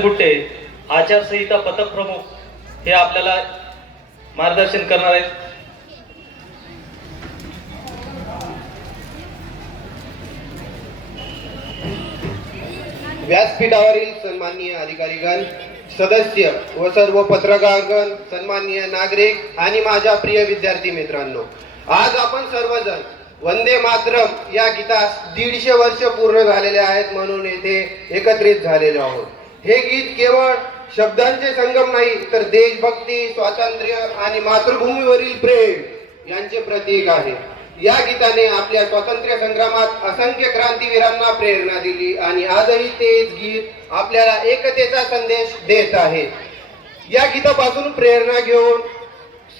गुट्टे आचारसंहिता पथक प्रमुख हे आपल्याला मार्गदर्शन करणार आहेत. व्यासपीठावरील सन्माननीय अधिकारीगण सदस्य व सर्व पत्रकारगण सन्माननीय नागरिक आणि माझ्या प्रिय विद्यार्थी मित्रांनो आज आपण सर्वजण वंदे मातरम या गीतास दीडशे वर्ष पूर्ण झालेले आहेत म्हणून येथे एकत्रित झालेलो आहोत. हे गीत केवळ शब्दांचे संगम नाही तर देशभक्ती स्वातंत्र्य आणि मातृभूमीवरील प्रेम यांचे प्रतीक आहे. या गीताने आपल्या स्वातंत्र्य संग्रामात असंख्य क्रांतीवीरांना प्रेरणा दिली आणि आजही तेच गीत आपल्याला एकतेचा संदेश देत आहे. या गीतापासून प्रेरणा घेऊन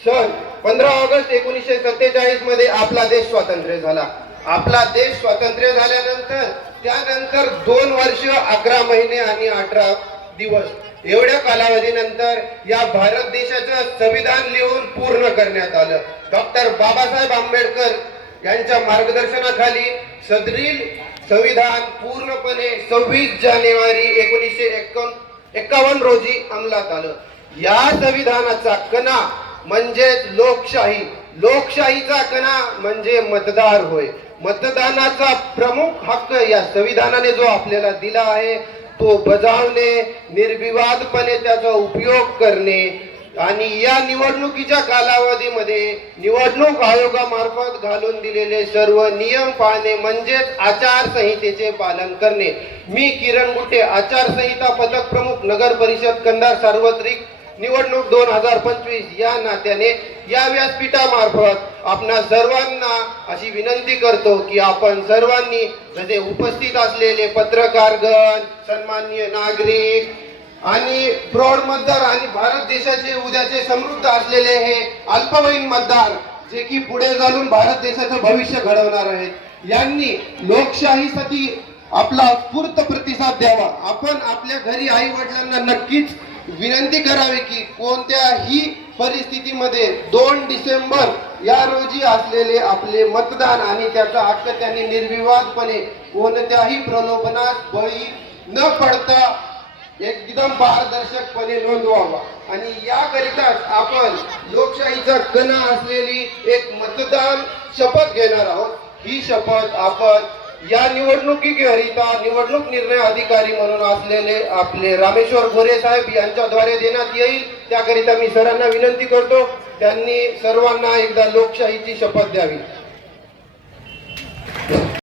सन पंधरा ऑगस्ट एकोणीसशे सत्तेचाळीसमध्ये आपला देश स्वातंत्र्य झाला. आपला देश स्वातंत्र्य झाल्यानंतर त्यानंतर दोन वर्ष अकरा महिने आणि अठरा दिवस. एवढ्या कालावधीनंतर या भारत देशाचं संविधान लिहून पूर्ण करण्यात आलं. डॉक्टर बाबासाहेब आंबेडकर यांच्या मार्गदर्शनाखाली सदरील संविधान पूर्णपणे सव्वीस जानेवारी एकोणीसशे एकावन्न रोजी अंमलात आलं. या संविधानाचा कणा म्हणजेच लोकशाही. लोकशाहीचा कणा म्हणजे मतदार होय. मतदानाचा प्रमुख हक्क या संविधानाने जो आपल्याला दिला आहे तो बजावणे निर्विवादपणे त्याचा उपयोग करणे आणि या निवडणुकीच्या कालावधीमध्ये निवडणूक आयोगामार्फत घालून दिलेले सर्व नियम पाळणे म्हणजेच आचारसंहितेचे पालन करणे. मी किरण गुटे आचारसंहिता पथक प्रमुख नगर परिषद कंधार सार्वत्रिक निवडणूक दोन हजार पंचवीस या नात्याने या व्यासपीठामार्फत आपणा सर्वांना अशी विनंती करतो की आपण सर्वांनी जसे उपस्थित असलेले पत्रकारगण सन्माननीय नागरिक आणि प्रौढ मतदार आणि भारत देशाचे उद्याचे समृद्ध असलेले हे अल्पवयीन मतदार जे की पुढे चालून भारत देशाचं भविष्य घडवणार आहेत यांनी लोकशाहीसाठी आपला स्फूर्त प्रतिसाद द्यावा. आपण आपल्या घरी आई वडिलांना नक्कीच विनंती करावी की कोणत्याही परिस्थितीमध्ये दोन डिसेंबर या रोजी असलेले आपले मतदान आणि त्याचा हक्क त्यांनी निर्विवादपणे कोणत्याही प्रलोभनास बळी न पडता एकदम पारदर्शकपणे नोंदवावा. आणि याकरिताच आपण लोकशाहीचा कणा असलेली एक मतदान शपथ घेणार आहोत. ही शपथ आपण या निवडणुकीकरिता निवडणूक निर्णय अधिकारी म्हणून असलेले आपले रामेश्वर गोरे साहेब यांच्याद्वारे देण्यात येईल. त्याकरिता मी सरांना विनंती करतो त्यांनी सर्वांना एकदा लोकशाहीची शपथ द्यावी.